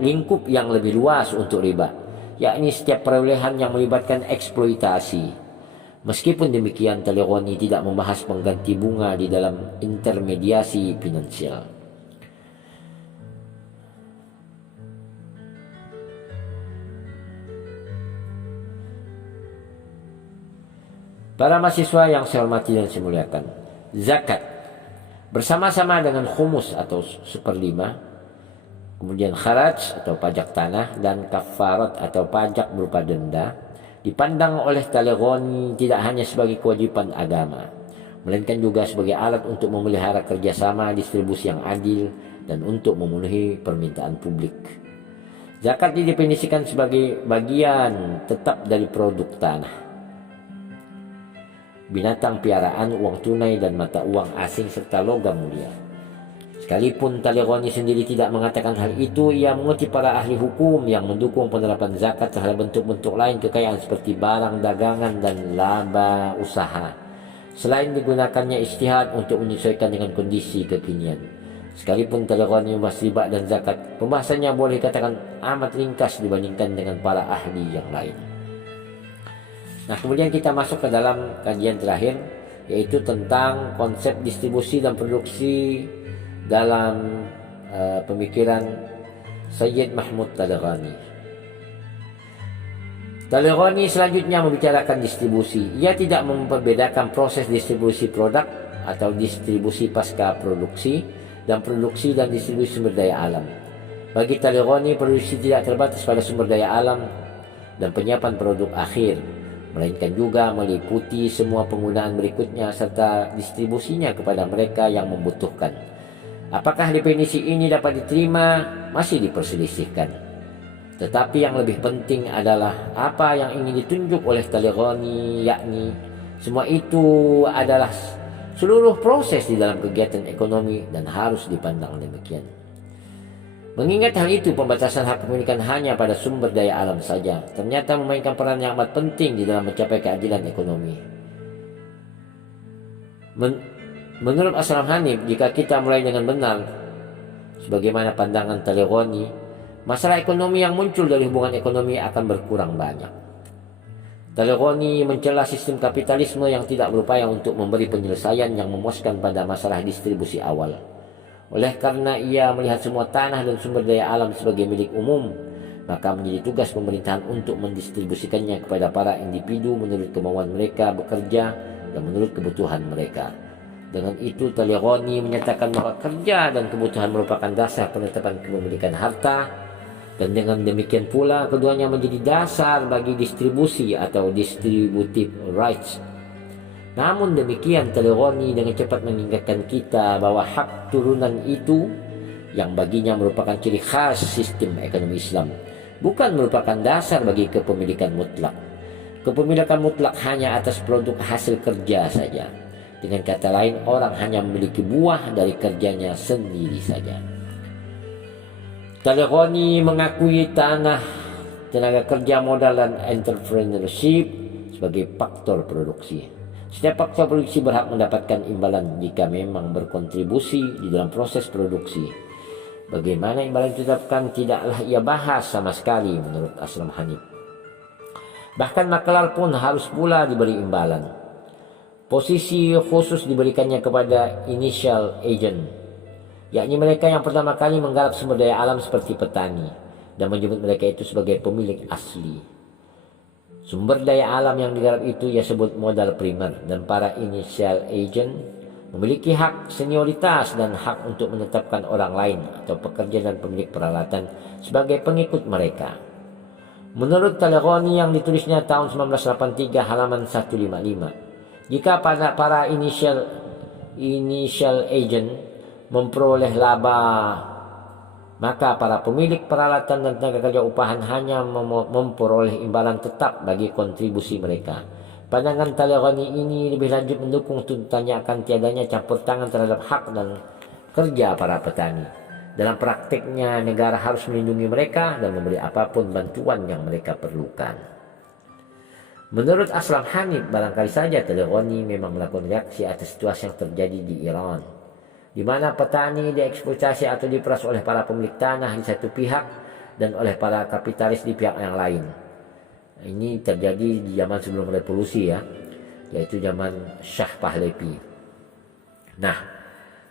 lingkup yang lebih luas untuk riba, yakni setiap perolehan yang melibatkan eksploitasi. Meskipun demikian, Talagani tidak membahas pengganti bunga di dalam intermediasi finansial. Para mahasiswa yang saya hormati dan saya muliakan, zakat bersama-sama dengan khumus atau seperlima, kemudian kharaj atau pajak tanah, dan kafarat atau pajak berupa denda, dipandang oleh Talagani tidak hanya sebagai kewajiban agama, melainkan juga sebagai alat untuk memelihara kerjasama distribusi yang adil dan untuk memenuhi permintaan publik. Zakat didefinisikan sebagai bagian tetap dari produk tanah, binatang piaraan, uang tunai dan mata uang asing serta logam mulia. Sekalipun Talagani sendiri tidak mengatakan hal itu, ia mengutip para ahli hukum yang mendukung penerapan zakat terhadap bentuk-bentuk lain kekayaan seperti barang dagangan dan laba usaha, selain digunakannya ijtihad untuk menyesuaikan dengan kondisi kekinian. Sekalipun Talagani membahas riba dan zakat, pembahasannya boleh dikatakan amat ringkas dibandingkan dengan para ahli yang lain. Nah, kemudian kita masuk ke dalam kajian terakhir, yaitu tentang konsep distribusi dan produksi dalam pemikiran Sayyid Mahmud Talagani. Talagani selanjutnya membicarakan distribusi. Ia tidak memperbedakan proses distribusi produk atau distribusi pasca produksi dan produksi dan distribusi sumber daya alam. Bagi Talagani, produksi tidak terbatas pada sumber daya alam dan penyiapan produk akhir, melainkan juga meliputi semua penggunaan berikutnya serta distribusinya kepada mereka yang membutuhkan. Apakah definisi ini dapat diterima masih diperselisihkan. Tetapi yang lebih penting adalah apa yang ingin ditunjuk oleh Talagani, yakni semua itu adalah seluruh proses di dalam kegiatan ekonomi dan harus dipandang demikian. Mengingat hal itu, pembatasan hak kepemilikan hanya pada sumber daya alam saja ternyata memainkan peran yang amat penting di dalam mencapai keadilan ekonomi. Menurut Ashraf Hanif, jika kita mulai dengan benar, sebagaimana pandangan Talagani, masalah ekonomi yang muncul dari hubungan ekonomi akan berkurang banyak. Talagani mencela sistem kapitalisme yang tidak berupaya untuk memberi penyelesaian yang memuaskan pada masalah distribusi awal. Oleh karena ia melihat semua tanah dan sumber daya alam sebagai milik umum, maka menjadi tugas pemerintahan untuk mendistribusikannya kepada para individu menurut kemauan mereka bekerja dan menurut kebutuhan mereka. Dengan itu, Talagani menyatakan bahwa kerja dan kebutuhan merupakan dasar penetapan kepemilikan harta, dan dengan demikian pula keduanya menjadi dasar bagi distribusi atau distributive rights. Namun demikian, Talagani dengan cepat mengingatkan kita bahwa hak turunan itu yang baginya merupakan ciri khas sistem ekonomi Islam bukan merupakan dasar bagi kepemilikan mutlak. Kepemilikan mutlak hanya atas produk hasil kerja saja. Dengan kata lain, orang hanya memiliki buah dari kerjanya sendiri saja. Talagani mengakui tanah, tenaga kerja, modal dan entrepreneurship sebagai faktor produksi. Setiap faktor produksi berhak mendapatkan imbalan jika memang berkontribusi di dalam proses produksi. Bagaimana imbalan ditetapkan tidaklah ia bahas sama sekali menurut Ashraf Hanif. Bahkan makelar pun harus pula diberi imbalan. Posisi khusus diberikannya kepada initial agent, yakni mereka yang pertama kali menggarap sumber daya alam seperti petani, dan menyebut mereka itu sebagai pemilik asli. Sumber daya alam yang digarap itu ia sebut modal primer, dan para initial agent memiliki hak senioritas dan hak untuk menetapkan orang lain atau pekerja dan pemilik peralatan sebagai pengikut mereka. Menurut Talagani yang ditulisnya tahun 1983 halaman 155, jika para initial agent memperoleh laba, maka para pemilik peralatan dan tenaga kerja upahan hanya memperoleh imbalan tetap bagi kontribusi mereka. Pandangan Talagani ini lebih lanjut mendukung tuntutannya akan tiadanya campur tangan terhadap hak dan kerja para petani. Dalam prakteknya, negara harus melindungi mereka dan memberi apapun bantuan yang mereka perlukan. Menurut Aslam Hanif, barangkali saja Talabani memang melakukan reaksi atas situasi yang terjadi di Iran, di mana petani dieksploitasi atau diperas oleh para pemilik tanah di satu pihak dan oleh para kapitalis di pihak yang lain. Ini terjadi di zaman sebelum revolusi ya, yaitu zaman Shah Pahlavi. Nah,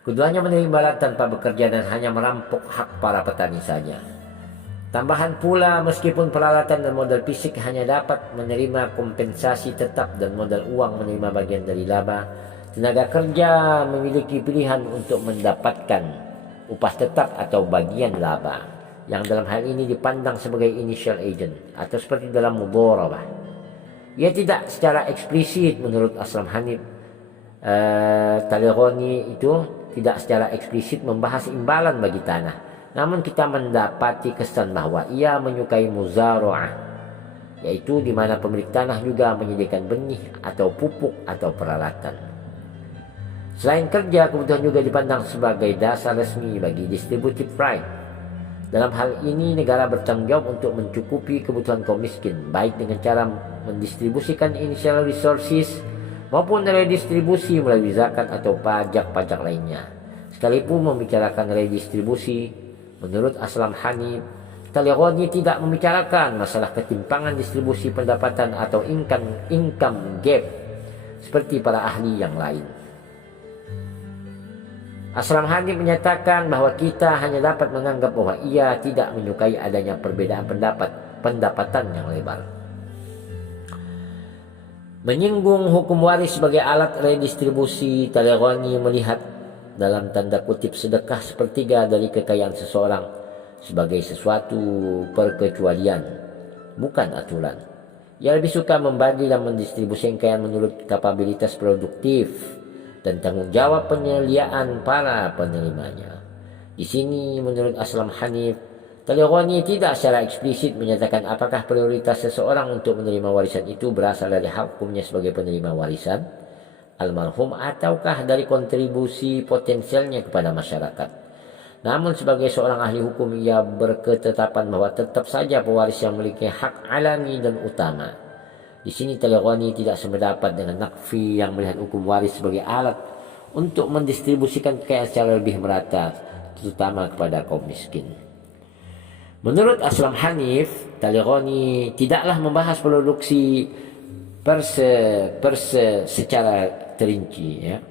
keduanya menerima imbalan tanpa bekerja dan hanya merampok hak para petani saja. Tambahan pula, meskipun peralatan dan modal fisik hanya dapat menerima kompensasi tetap dan modal uang menerima bagian dari laba, tenaga kerja memiliki pilihan untuk mendapatkan upah tetap atau bagian laba, yang dalam hal ini dipandang sebagai initial agent atau seperti dalam mudharabah. Ia tidak secara eksplisit menurut Aslam Hanif, Talabani itu tidak secara eksplisit membahas imbalan bagi tanah. Namun kita mendapati kesan bahwa ia menyukai muzara'ah, yaitu di mana pemilik tanah juga menyediakan benih atau pupuk atau peralatan. Selain kerja, kebutuhan juga dipandang sebagai dasar resmi bagi distributive right. Dalam hal ini, negara bertanggung jawab untuk mencukupi kebutuhan kaum miskin, baik dengan cara mendistribusikan initial resources maupun redistribusi melalui zakat atau pajak-pajak lainnya. Sekalipun membicarakan redistribusi, menurut Aslam Hanif, Talabani tidak membicarakan masalah ketimpangan distribusi pendapatan atau income gap seperti para ahli yang lain. Aslam Hanif menyatakan bahwa kita hanya dapat menganggap bahwa ia tidak menyukai adanya perbedaan pendapatan yang lebar. Menyinggung hukum waris sebagai alat redistribusi, Talabani melihat dalam tanda kutip sedekah sepertiga dari kekayaan seseorang sebagai sesuatu perkecualian, bukan aturan. Ia lebih suka membagi dan mendistribusikan kekayaan menurut kapabilitas produktif dan tanggung jawab penyediaan para penerimanya. Di sini menurut Aslam Hanif, Talabani tidak secara eksplisit menyatakan apakah prioritas seseorang untuk menerima warisan itu berasal dari hak hukumnya sebagai penerima warisan almarhum ataukah dari kontribusi potensialnya kepada masyarakat. Namun sebagai seorang ahli hukum, ia berketetapan bahwa tetap saja pewaris yang memiliki hak alami dan utama. Di sini Talabani tidak sependapat dengan Naqfi yang melihat hukum waris sebagai alat untuk mendistribusikan kekayaan secara lebih merata, terutama kepada kaum miskin. Menurut Aslam Hanif, Talabani tidaklah membahas produksi per se secara terinci ya.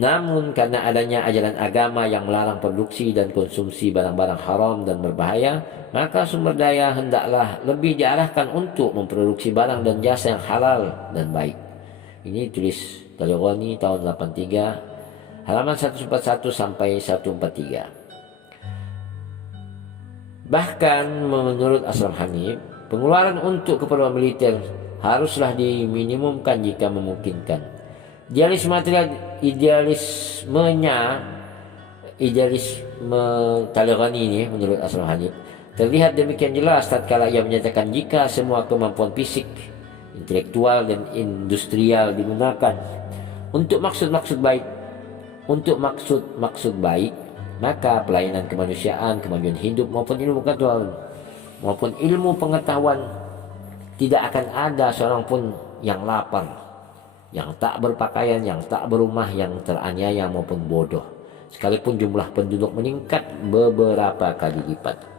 Namun karena adanya ajaran agama yang melarang produksi dan konsumsi barang-barang haram dan berbahaya, maka sumber daya hendaklah lebih diarahkan untuk memproduksi barang dan jasa yang halal dan baik. Ini tulis Talabani tahun 83, halaman 141 sampai 143. Bahkan menurut Aslam Hanif, pengeluaran untuk keperluan militer haruslah diminimumkan jika memungkinkan. Idealisme Talabani ini menurut Aslam Hanif terlihat demikian jelas tatkala ia menyatakan jika semua kemampuan fisik, intelektual dan industrial digunakan untuk maksud-maksud baik, maka pelayanan kemanusiaan, kemajuan hidup maupun ilmu pengetahuan tidak akan ada seorang pun yang lapar, yang tak berpakaian, yang tak berumah, yang teraniaya maupun bodoh, sekalipun jumlah penduduk meningkat beberapa kali lipat.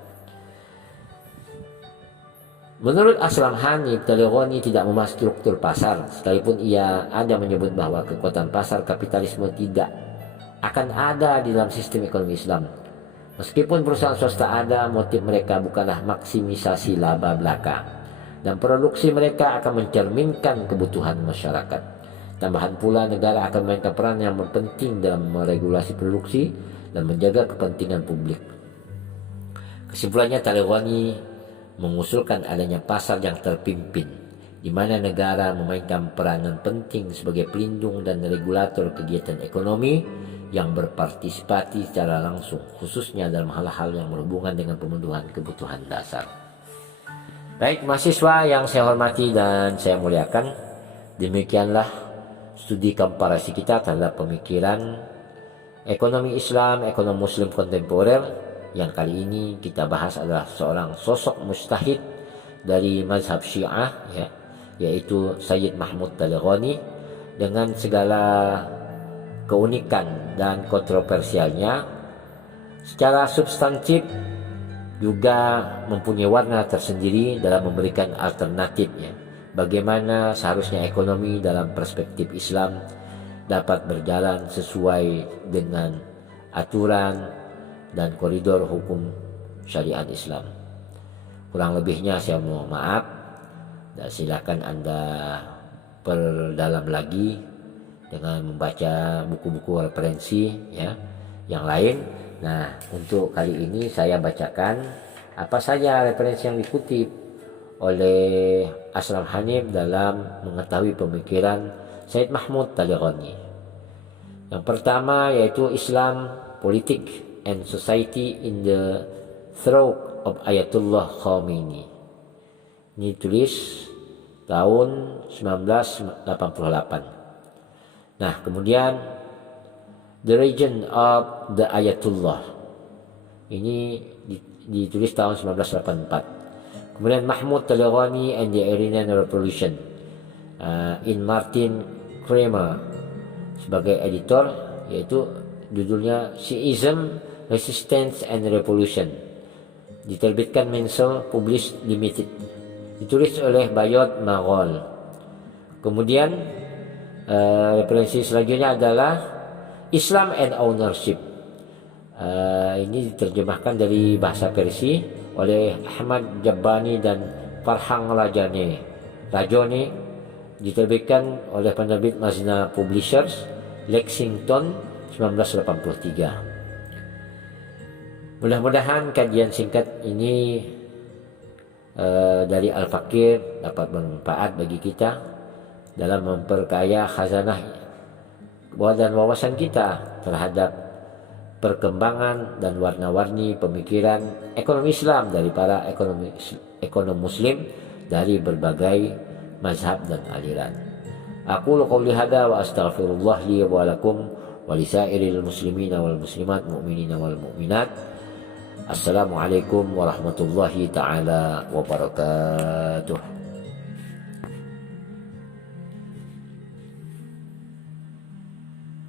Menurut Aslam Hanif, Talabani tidak membahas struktur pasar, sekalipun ia ada menyebut bahwa kekuatan pasar kapitalisme tidak akan ada di dalam sistem ekonomi Islam. Meskipun perusahaan swasta ada, motif mereka bukanlah maksimisasi laba belaka, dan produksi mereka akan mencerminkan kebutuhan masyarakat. Tambahan pula, negara akan memainkan peran yang penting dalam meregulasi produksi dan menjaga kepentingan publik. Kesimpulannya, Talabani mengusulkan adanya pasar yang terpimpin, di mana negara memainkan peranan penting sebagai pelindung dan regulator kegiatan ekonomi yang berpartisipasi secara langsung, khususnya dalam hal-hal yang berhubungan dengan pemenuhan kebutuhan dasar. Baik mahasiswa yang saya hormati dan saya muliakan, demikianlah studi komparasi kita terhadap pemikiran Ekonomi Islam, ekonomi Muslim kontemporer. Yang kali ini kita bahas adalah seorang sosok mujtahid dari mazhab Syiah, ya, yaitu Sayyid Mahmud Talaqani, dengan segala keunikan dan kontroversialnya. Secara substantif juga mempunyai warna tersendiri dalam memberikan alternatif, ya, bagaimana seharusnya ekonomi dalam perspektif Islam dapat berjalan sesuai dengan aturan dan koridor hukum syariat Islam. Kurang lebihnya saya mohon maaf, dan silakan Anda perdalam lagi dengan membaca buku-buku referensi, ya, yang lain. Nah, untuk kali ini saya bacakan apa saja referensi yang dikutip oleh Ashraf Hanif dalam mengetahui pemikiran Sayyid Mahmud Talaqani. Yang pertama yaitu Islam, Politics and Society in the Throat of Ayatullah Khomeini. Ini tulis tahun 1988. Nah, kemudian The Region of the Ayatullah. Ini ditulis tahun 1984. Kemudian Mahmud Talaqani and the Iranian Revolution, in Martin Kramer sebagai editor, yaitu judulnya Shiism, Resistance and Revolution, diterbitkan Mensel Publish Limited, ditulis oleh Bayot Maghol. Kemudian referensi selanjutnya adalah Islam and Ownership. Ini diterjemahkan dari bahasa Persia oleh Ahmad Jabbani dan Farhang Rajone, diterbitkan oleh penerbit Mazna Publishers, Lexington, 1983. Mudah-mudahan kajian singkat ini dari Al-Fakir dapat bermanfaat bagi kita dalam memperkaya khazanah dan wawasan kita terhadap perkembangan dan warna-warni pemikiran ekonomi Islam dari para ekonom Muslim dari berbagai mazhab dan aliran. Aqulu qawli hadza wa astaghfirullah li wa lakum wa lisairil muslimina wal muslimat, mu'minina wal mu'minat. Assalamualaikum warahmatullahi taala wabarakatuh.